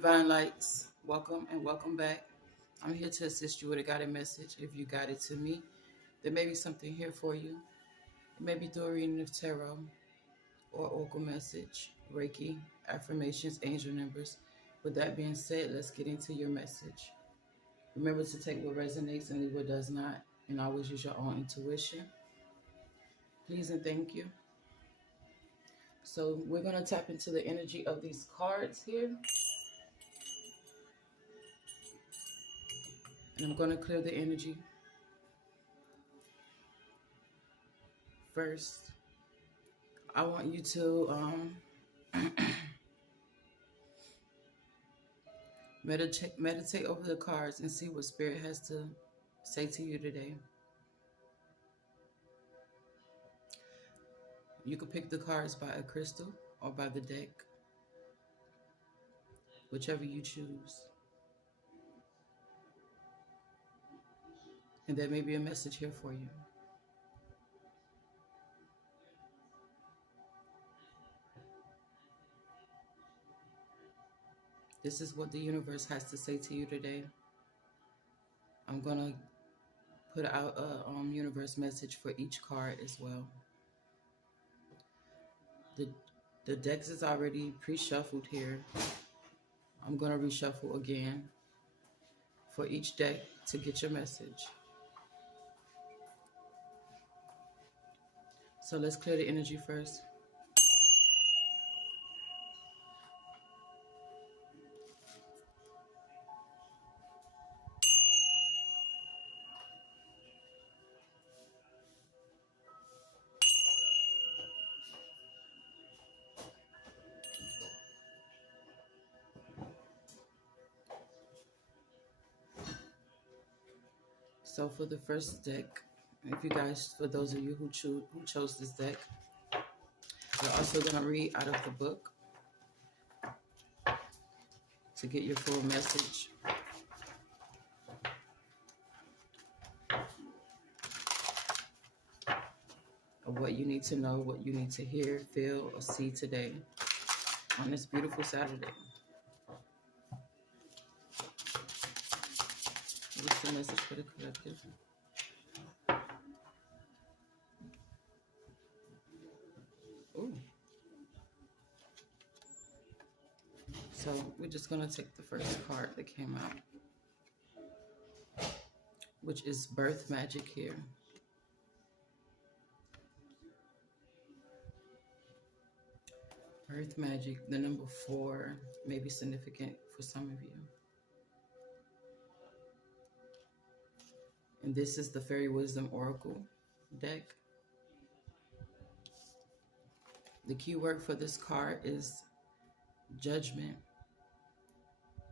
Divine Lights, welcome and welcome back. I'm here to assist you with a guided message. If you got it to me, there may be something here for you. It may be through a reading of tarot or oracle message, Reiki, affirmations, angel numbers. With that being said, let's get into your message. Remember to take what resonates and leave what does not, and always use your own intuition. Please and thank you. So we're going to tap into the energy of these cards here. And I'm going to clear the energy first. I want you to meditate over the cards and see what Spirit has to say to you today. You can pick the cards by a crystal or by the deck, whichever you choose. And there may be a message here for you. This is what the universe has to say to you today. I'm going to put out a universe message for each card as well. The decks is already pre-shuffled here. I'm going to reshuffle again for each deck to get your message. So let's clear the energy first. So for the first deck, for those of you who chose this deck, we're also going to read out of the book to get your full message. Of what you need to know, what you need to hear, feel, or see today on this beautiful Saturday. What's the message for the collective? Ooh. So we're just going to take the first card that came out, which is Birth Magic here. Birth Magic, the number 4 may be significant for some of you. And this is the Fairy Wisdom Oracle deck. The key word for this card is Judgment.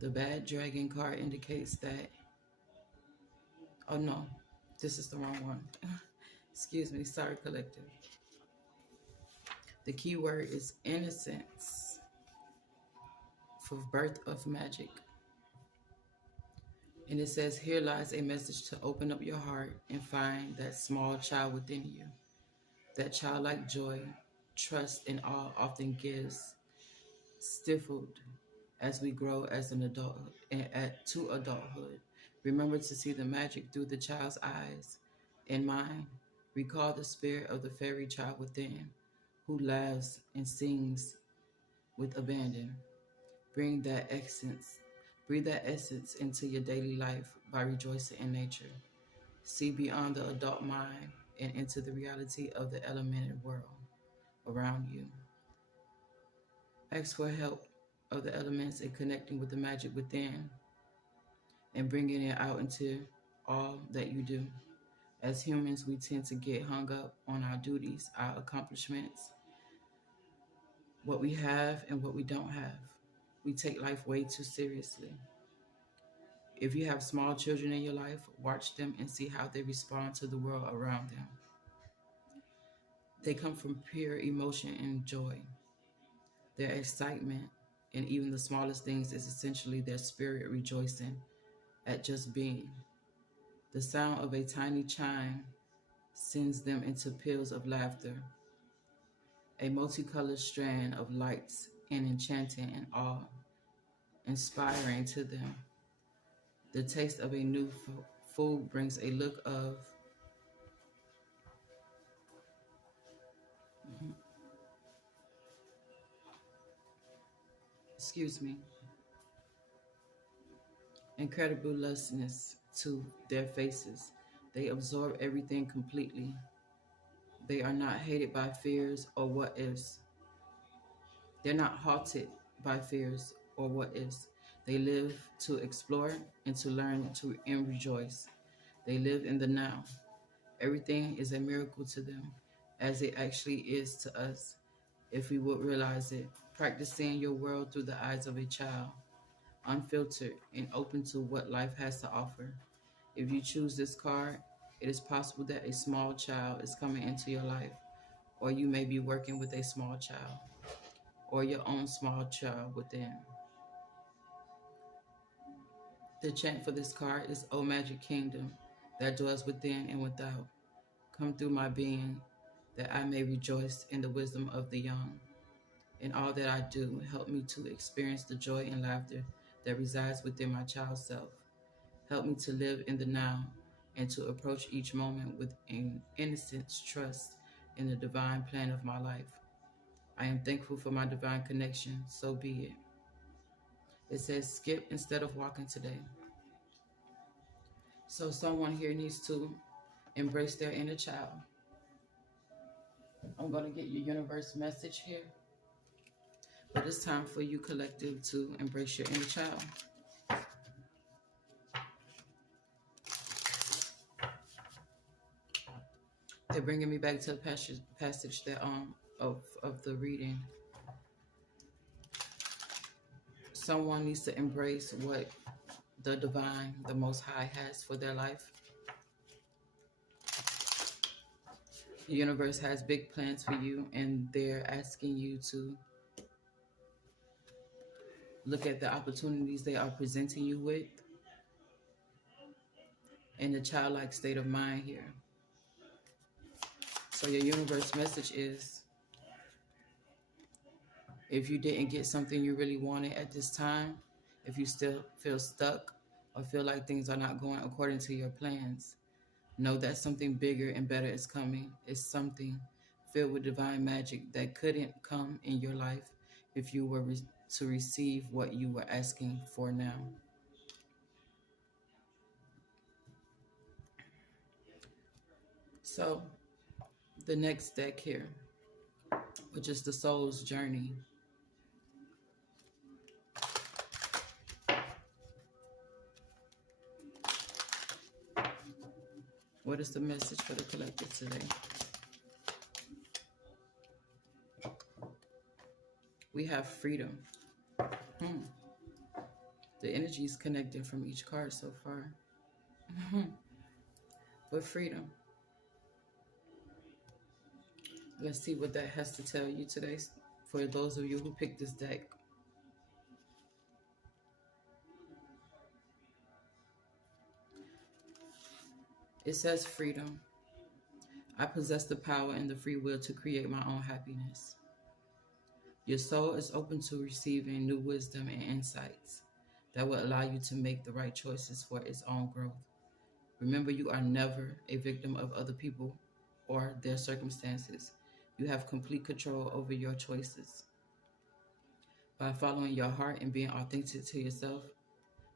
The bad dragon card indicates that, oh no, this is the wrong one. Excuse me, sorry collective. The key word is innocence for Birth of Magic. And it says, here lies a message to open up your heart and find that small child within you. That childlike joy, trust, and awe often gives stifled as we grow as an adult to adulthood. Remember to see the magic through the child's eyes and mind. Recall the spirit of the fairy child within, who laughs and sings with abandon. Breathe that essence into your daily life by rejoicing in nature. See beyond the adult mind and into the reality of the elemental world around you. Ask for help of the elements in connecting with the magic within and bringing it out into all that you do. As humans, we tend to get hung up on our duties, our accomplishments, what we have and what we don't have. We take life way too seriously. If you have small children in your life, watch them and see how they respond to the world around them. They come from pure emotion and joy. Their excitement and even the smallest things is essentially their spirit rejoicing at just being. The sound of a tiny chime sends them into peals of laughter. A multicolored strand of lights and enchanting and awe inspiring to them. The taste of a new food brings a look of excuse me, incredible lustness to their faces. They absorb everything completely. They are not hated by fears or what ifs. They're not halted by fears or what ifs. They live to explore and to learn to and rejoice. They live in the now. Everything is a miracle to them, as it actually is to us, if we would realize it. Practice seeing your world through the eyes of a child, unfiltered and open to what life has to offer. If you choose this card, it is possible that a small child is coming into your life, or you may be working with a small child, or your own small child within. The chant for this card is, O Magic Kingdom that dwells within and without, come through my being, that I may rejoice in the wisdom of the young. In all that I do, help me to experience the joy and laughter that resides within my child self. Help me to live in the now and to approach each moment with an innocent trust in the divine plan of my life. I am thankful for my divine connection, so be it. It says skip instead of walking today. So someone here needs to embrace their inner child. I'm going to get your universe message here. But it's time for you, collective, to embrace your inner child. They're bringing me back to a passage that of the reading. Someone needs to embrace what the divine, the Most High, has for their life. The universe has big plans for you, and they're asking you to look at the opportunities they are presenting you with in a childlike state of mind here. So your universe message is, if you didn't get something you really wanted at this time, if you still feel stuck or feel like things are not going according to your plans, know that something bigger and better is coming. It's something filled with divine magic that couldn't come in your life if you were to receive what you were asking for now. So the next deck here, which is the soul's journey. What is the message for the collective today? We have freedom. The energy is connecting from each card so far. But freedom. Let's see what that has to tell you today for those of you who picked this deck. It says freedom. I possess the power and the free will to create my own happiness. Your soul is open to receiving new wisdom and insights that will allow you to make the right choices for its own growth. Remember, you are never a victim of other people or their circumstances. You have complete control over your choices. By following your heart and being authentic to yourself,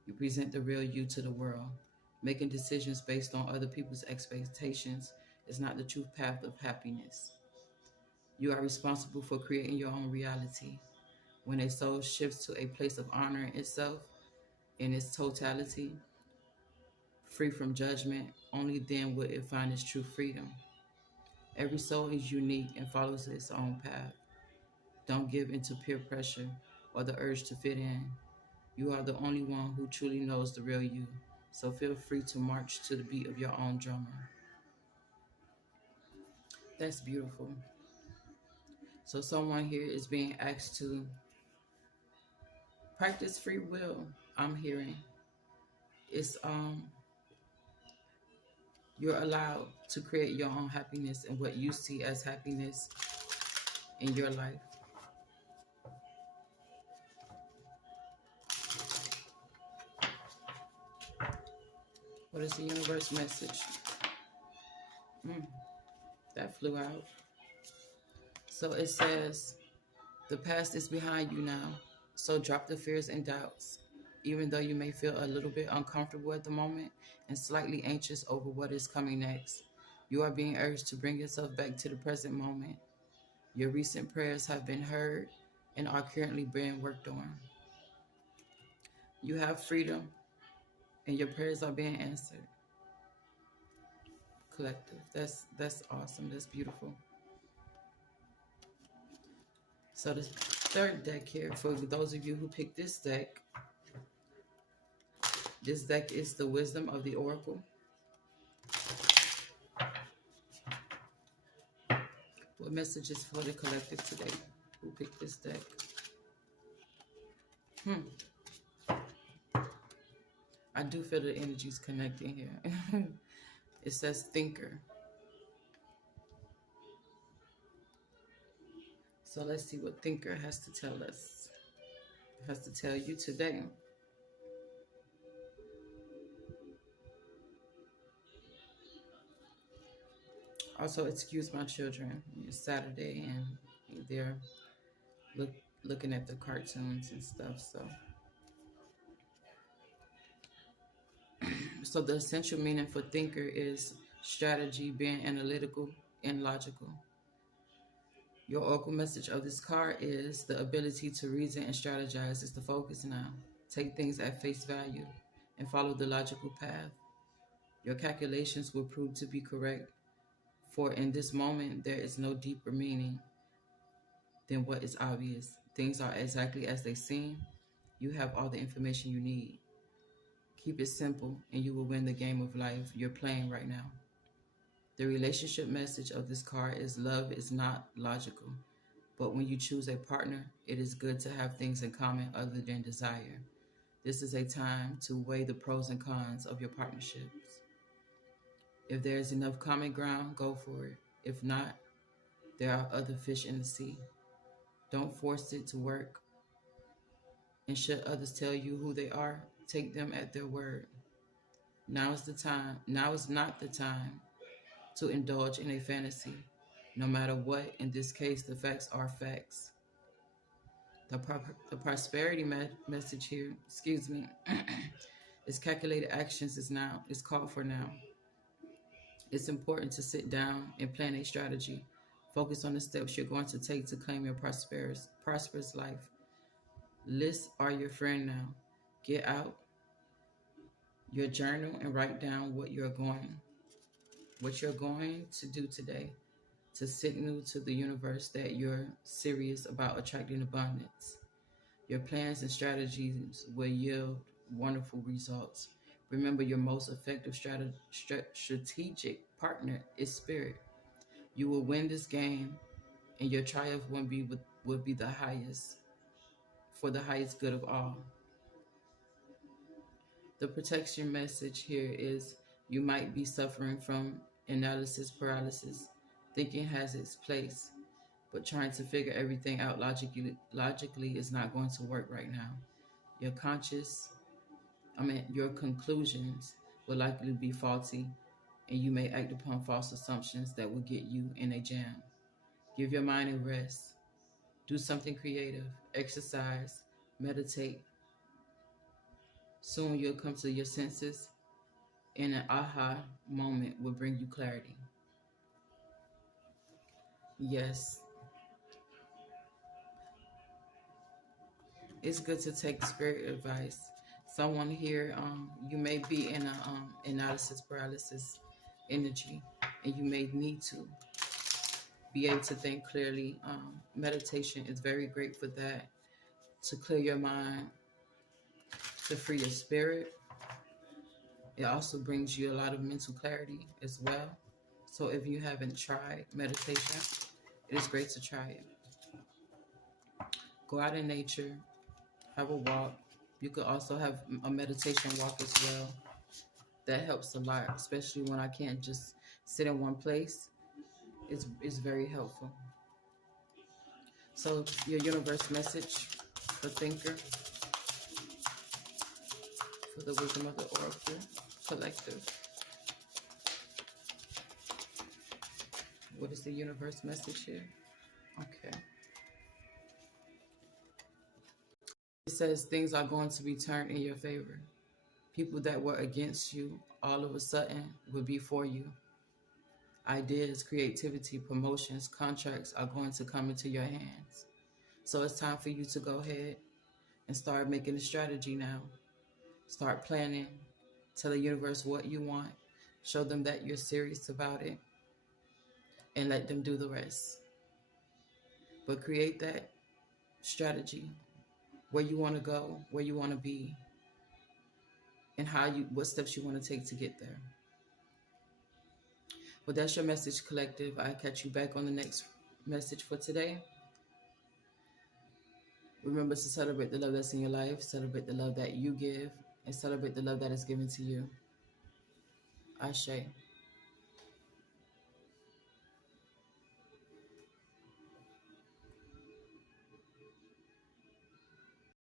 you present the real you to the world. Making decisions based on other people's expectations is not the true path of happiness. You are responsible for creating your own reality. When a soul shifts to a place of honoring itself in its totality, free from judgment, only then will it find its true freedom. Every soul is unique and follows its own path. Don't give into peer pressure or the urge to fit in. You are the only one who truly knows the real you. So feel free to march to the beat of your own drummer. That's beautiful. So someone here is being asked to practice free will. I'm hearing it's you're allowed to create your own happiness and what you see as happiness in your life. What is the universe message? That flew out. So it says, the past is behind you now. So drop the fears and doubts. Even though you may feel a little bit uncomfortable at the moment and slightly anxious over what is coming next, you are being urged to bring yourself back to the present moment. Your recent prayers have been heard and are currently being worked on. You have freedom and your prayers are being answered. Collective. That's awesome. That's beautiful. So the third deck here, for those of you who picked this deck is the Wisdom of the Oracle. What messages for the collective today who picked this deck? I do feel the energies connecting here. It says thinker. So let's see what thinker has to tell us. Has to tell you today. Also, excuse my children. It's Saturday and they're looking at the cartoons and stuff. So the essential meaning for thinker is strategy, being analytical and logical. Your oracle message of this card is the ability to reason and strategize is the focus now. Take things at face value and follow the logical path. Your calculations will prove to be correct, for in this moment there is no deeper meaning than what is obvious. Things are exactly as they seem. You have all the information you need. Keep it simple and you will win the game of life you're playing right now. The relationship message of this card is love is not logical, but when you choose a partner, it is good to have things in common other than desire. This is a time to weigh the pros and cons of your partnerships. If there is enough common ground, go for it. If not, there are other fish in the sea. Don't force it to work. And should others tell you who they are, take them at their word. Now is not the time to indulge in a fantasy. No matter what, in this case, the facts are facts. The prosperity message here, is calculated actions is called for now. It's important to sit down and plan a strategy. Focus on the steps you're going to take to claim your prosperous life. Lists are your friend now. Get out your journal and write down what you're going to do today to signal to the universe that you're serious about attracting abundance. Your plans and strategies will yield wonderful results. Remember, your most effective strategic partner is spirit. You will win this game, and your triumph will be the highest, for the highest good of all. The protection message here is you might be suffering from analysis paralysis. Thinking has its place, but trying to figure everything out logically is not going to work right now. Your conclusions will likely be faulty, and you may act upon false assumptions that will get you in a jam. Give your mind a rest. Do something creative. Exercise. Meditate. Soon you'll come to your senses, and an aha moment will bring you clarity. Yes. It's good to take spirit advice. Someone here, you may be in a analysis paralysis energy, and you may need to be able to think clearly. Meditation is very great for that, to clear your mind, to free your spirit. It also brings you a lot of mental clarity as well. So if you haven't tried meditation, it is great to try it. Go out in nature, have a walk. You could also have a meditation walk as well. That helps a lot, especially when I can't just sit in one place. It's very helpful. So your universe message for thinker, for the wisdom of the oracle. Collective. What is the universe message here? Okay. It says things are going to be turned in your favor. People that were against you all of a sudden will be for you. Ideas, creativity, promotions, contracts are going to come into your hands. So it's time for you to go ahead and start making a strategy now. Start planning. Tell the universe what you want. Show them that you're serious about it. And let them do the rest. But create that strategy, where you want to go, where you want to be, and what steps you want to take to get there. Well, that's your message, collective. I'll catch you back on the next message for today. Remember to celebrate the love that's in your life, celebrate the love that you give, and celebrate the love that is given to you. Ashe.